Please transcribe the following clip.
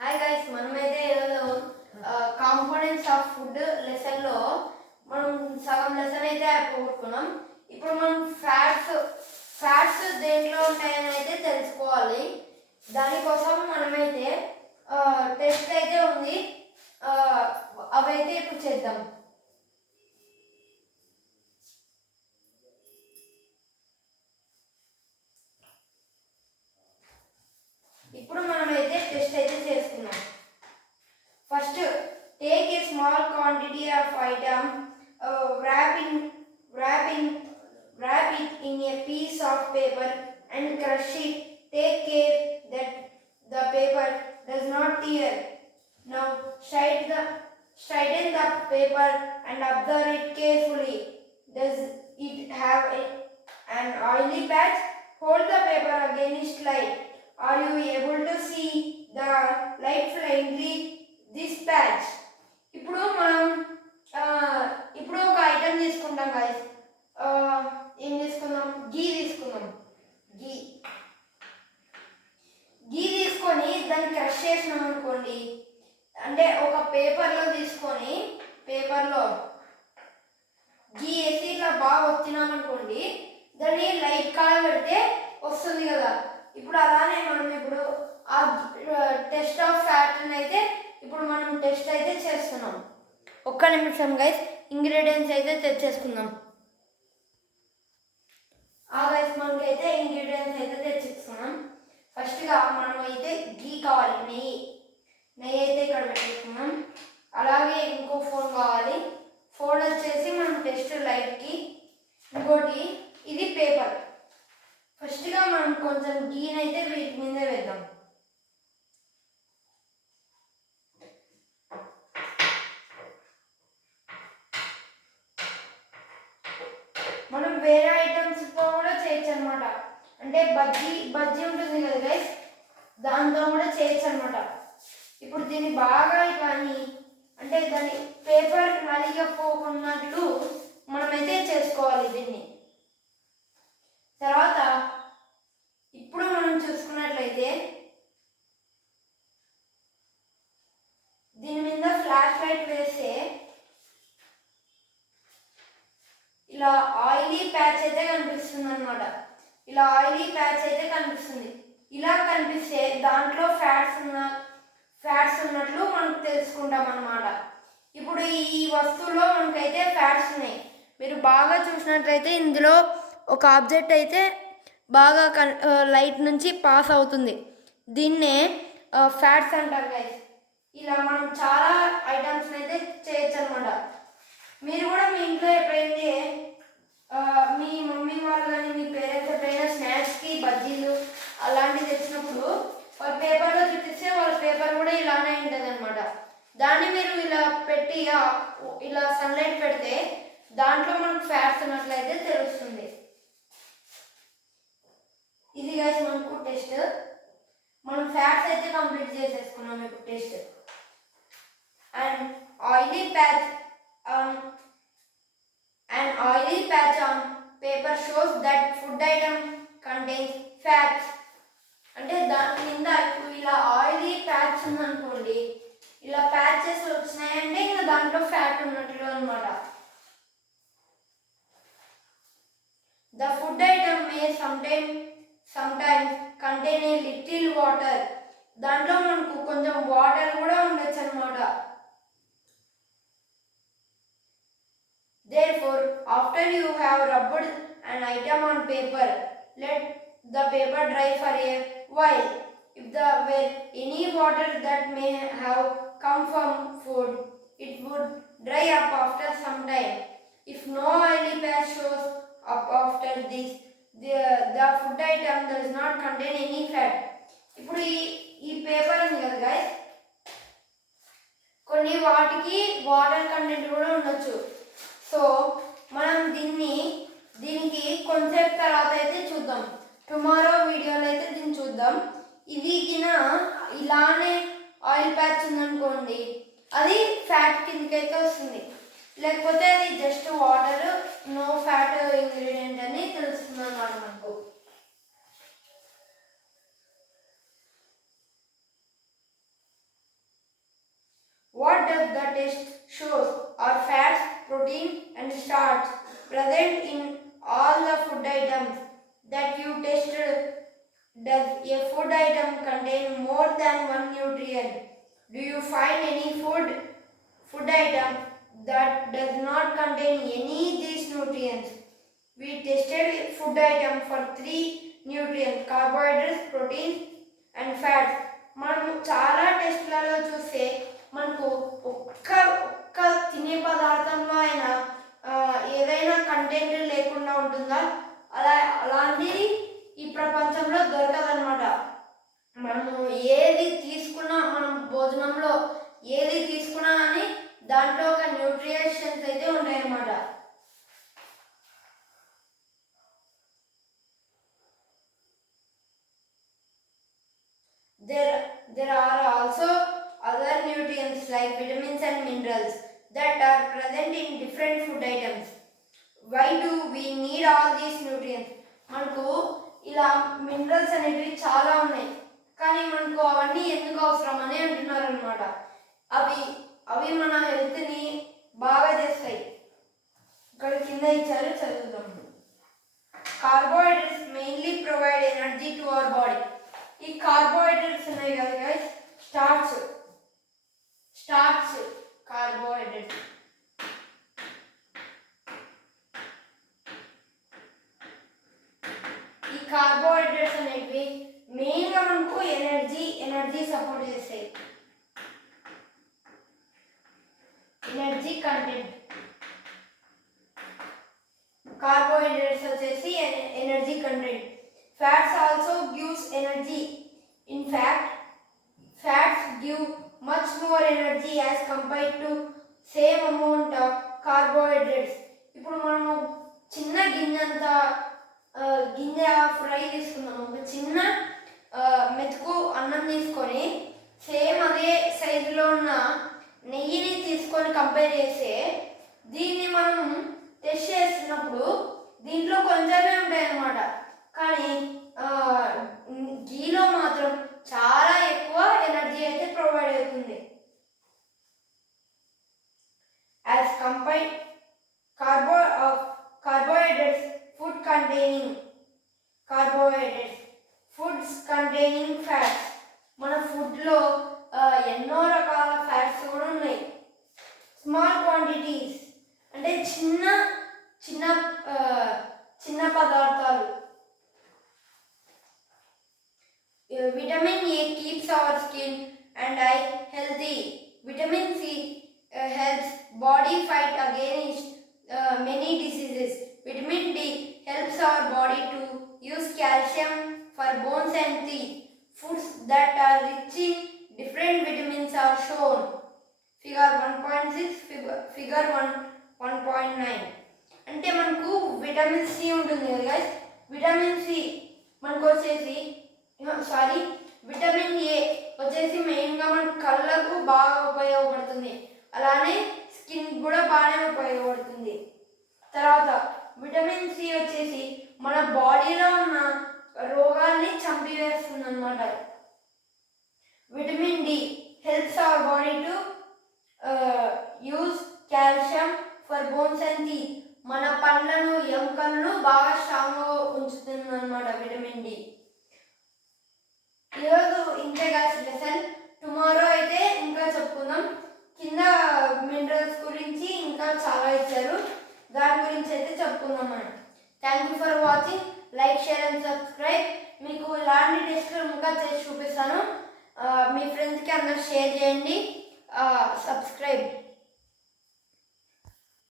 Hi guys, మనమైతే ఈరోజు components of food లెసన్లో మనం సగం లెసన్ అయితే అయిపోగొట్టుకున్నాం. ఇప్పుడు మనం ఫ్యాట్స్ దేంట్లో ఉంటాయని అయితే తెలుసుకోవాలి. దానికోసం మనమైతే టెస్ట్ అయితే ఉంది, అవైతే ఇప్పుడు చేద్దాం. ఇప్పుడు మనమైతే టెస్ట్ అయితే చేసుకున్నాం. First take a small quantity of item, wrap it in a piece of paper and crush it. Take care that the paper does not tear. Now straighten the paper and observe it carefully. Does it have an oily patch? Hold the paper against light. Are you able to see the light plainly? This patch. ఇప్పుడు మనం ఇప్పుడు ఒక item తీసుకుంటాం guys. ఏం తీసుకుందాం? గీ తీసుకుందాం. గీ తీసుకొని దాన్ని క్రష్ చేసినాం అనుకోండి, అంటే ఒక పేపర్లో తీసుకొని పేపర్లో గీ వేసి ఇట్లా బాగా వచ్చినాం అనుకోండి, దాన్ని లైట్ కలర్ పెడితే వస్తుంది కదా. ఇప్పుడు అలానే మనం ఇప్పుడు ఆ టెస్ట్ ఆఫ్ ఫ్యాట్ అయితే ఇప్పుడు మనం టెస్ట్ అయితే చేస్తున్నాం. ఒక్క నిమిషం గైస్, ఇంగ్రీడియంట్స్ అయితే తెచ్చేసుకుందాం. గైస్ మనకైతే ఇంగ్రీడియంట్స్ అయితే తెచ్చేసుకున్నాం. ఫస్ట్గా మనం అయితే గీ కావాలి, నెయ్యి అయితే ఇక్కడ పెట్టేసుకున్నాం. అలాగే ఇంకో ఫోన్ కావాలి. ఫోన్ వచ్చేసి మనం టెస్ట్ లైట్కి. ఇంకోటి ఇది పేపర్. ఫస్ట్గా మనం కొంచెం గీనైతే వీటి మీద వేద్దాం. మనం వేరే ఐటమ్స్తో కూడా చేయొచ్చు అనమాట. అంటే బజ్జీ ఉంటుంది కదా గైస్, దాంతో కూడా చేయొచ్చు అనమాట. ఇప్పుడు దీన్ని బాగా కానీ అంటే దాని పేపర్ నలిగిపోకున్నట్లు మనమైతే చేసుకోవాలి దీన్ని. తర్వాత ఇప్పుడు మనం చూసుకున్నట్లయితే దీని మీద ఫ్లాష్ లైట్ వేస్తే ఇలా ఆయిలీ ప్యాచ్ అయితే కనిపిస్తుంది అనమాట. ఇలా ఆయిలీ ప్యాచ్ అయితే కనిపిస్తుంది. ఇలా కనిపిస్తే దాంట్లో ఫ్యాట్స్ ఉన్నట్లు మనకు తెలుసుకుంటాం అన్నమాట. ఇప్పుడు ఈ వస్తువులో మనకైతే ఫ్యాట్స్ ఉన్నాయి. మీరు బాగా చూసినట్లయితే ఇందులో ఒక ఆబ్జెక్ట్ అయితే బాగా లైట్ నుంచి పాస్ అవుతుంది. దీన్నే ఫ్యాట్స్ అంటారు గైస్. ఇలా మనం చాలా ఐటమ్స్ అయితే చేయొచ్చు అనమాట. మీరు కూడా మీ ఇంట్లో ఎప్పుడైతే మీ మమ్మీ వాళ్ళు కానీ మీ పేరెంట్స్ ఎప్పుడైనా స్నాక్స్కి బజ్జీలు అలాంటివి తెచ్చినప్పుడు వాళ్ళ పేపర్లో చూపిస్తే వాళ్ళ పేపర్ కూడా ఇలానే ఉంటుంది అనమాట. దాన్ని మీరు ఇలా పెట్టి ఇలా సన్లైట్ పెడితే దాంట్లో మనకు ఫ్యాట్స్ ఉన్నట్లయితే తెలుస్తుంది. ఇది గైస్ మనకు టెస్ట్. మనం ఫ్యాట్స్ అయితే కంప్లీట్ చేసేసుకున్నాం ఇప్పుడు test. And oily patch An oily patch on paper shows that food item contains fats. అంటే దాని కింద ఇప్పుడు ఇలా ఆయిలీ ప్యాచ్ ఉందనుకోండి, ఇలా ప్యాచెస్ వచ్చినాయంటే ఇంకా దాంట్లో ఫ్యాట్ ఉన్నట్లు అనమాట. The food item may sometimes contain a little water. దాంట్లో మనకు కొంచెం వాటర్ కూడా ఉండొచ్చు అనమాట. Therefore, after you have rubbed an item on paper, let the paper dry for a while. If there were any water that may have come from food, it would dry up after some time. If no oily patch shows up after this, the food item does not contain any fat. ఇప్పుడు ఈ paper ఉంది కదా guys, కొన్ని వాటికి water content కూడా ఉండొచ్చు. So మనం దీనికి కొంచెం తర్వాత అయితే చూద్దాం. టుమారో వీడియోలో అయితే దీన్ని చూద్దాం. ఇది ఇలానే ఆయిల్ ప్యాచ్ ఉందనుకోండి, అది ఫ్యాట్ కిందకైతే వస్తుంది. లేకపోతే అది just water, no fat ingredient అని తెలుస్తుంది అన్నమాట మనకు. What does the test shows are fats, protein and starch present in all the food items that you tested. Does a food item contain more than one nutrient? Do you find any food item that does not contain any these nutrients? We tested food item for 3 nutrients: carbohydrates, proteins and fats. మనము చాలా టెస్ట్లలో చూస్తే మనకు ఒక్క ఒక్క తినే పదార్థంలో అయినా ఏదైనా కంటెంట్ లేకుండా ఉంటుందా? అలాంటిది ఈ ప్రపంచంలో దొరకదనమాట. మనము ఏది తీసుకున్నా, మనం భోజనంలో ఏది తీసుకున్నా కానీ దాంట్లో ఒక న్యూట్రిషన్స్ అయితే ఉంటాయన్నమాట. There are also other nutrients like vitamins and minerals that are present in different food items. Why do we need all these nutrients? మనకు ఇలా మినరల్స్ అనేవి చాలా ఉన్నాయి, కానీ మనకు అవన్నీ ఎందుకు అవసరం అని అంటున్నారు అనమాట. అవి మన హెల్త్ని బాగా చేస్తాయి. ఇక్కడ కింద ఇచ్చారు, చదువుదాం. Carbohydrates mainly provide energy to our body. ఈ కార్బోహైడ్రేట్స్ ఉన్నాయి కదా గైస్, స్టార్చ్ కార్బోహైడ్రేట్. ఈ కార్బోహైడ్రేట్స్ అనేవి మెయిన్గా మనకు ఎనర్జీ సపోర్ట్ చేస్తాయి. ఎనర్జీ కంటెంట్ కార్బోహైడ్రేట్స్ వచ్చేసి energy content. Fats also gives energy. In fact, fats give much more energy as compared to same amount of carbohydrates. ఇప్పుడు మనము చిన్న గింజ ఫ్రై తీసుకున్నాము, ఒక చిన్న మెతుకు అన్నం తీసుకొని సేమ్ అదే సైజులో ఉన్న నెయ్యిని తీసుకొని కంపేర్ చేస్తే దీన్ని మనం టెస్ట్ చేస్తున్నప్పుడు దీంట్లో కొంచెమే ఉంటాయి అన్నమాట, కానీ గీలో మాత్రం చాలా ఎక్కువ ఎనర్జీ అయితే ప్రొవైడ్ అవుతుంది. As compared carbohydrates, foods containing fats. మన ఫుడ్లో ఎన్నో రకాల ఫ్యాట్స్ కూడా ఉన్నాయి. స్మాల్ క్వాంటిటీస్ అంటే చిన్న పదార్థాలు. Vitamin A keeps our skin and eye healthy. Vitamin C helps body fight against many diseases. Vitamin D helps our body to use calcium for bones and teeth. Foods that are rich in different vitamins are shown. Figure 1.6, figure 1.9. అంటే మనకు vitamin C ఉంటుంది కదా guys. Vitamin C మనకు వచ్చేసి vitamin A వచ్చేసి మెయిన్గా మన కళ్ళకు బాగా ఉపయోగపడుతుంది, అలానే స్కిన్ కూడా బాగానే ఉపయోగపడుతుంది. తర్వాత విటమిన్ సి వచ్చేసి మన బాడీలో ఉన్న రోగాల్ని చంపివేస్తుంది అన్నమాట. Vitamin D helps our body to use calcium for bones and teeth. మన పళ్ళను ఎముకలను బాగా స్ట్రాంగ్గా ఉంచుతుంది అన్నమాట విటమిన్ డి. ఈరోజు ఇంతే గాయ్స్ లెసన్. టుమారో అయితే ఇంకా చెప్పుకుందాం. కింద మినరల్స్ గురించి ఇంకా చాలా ఇచ్చారు, దాని గురించి అయితే చెప్పుకుందాం మనం. Thank you for watching. Like, share and subscribe. మీకు ఇలాంటి టెస్ట్లు ఇంకా చేసి చూపిస్తాను. మీ ఫ్రెండ్స్కి అందరూ షేర్ చేయండి. సబ్స్క్రైబ్.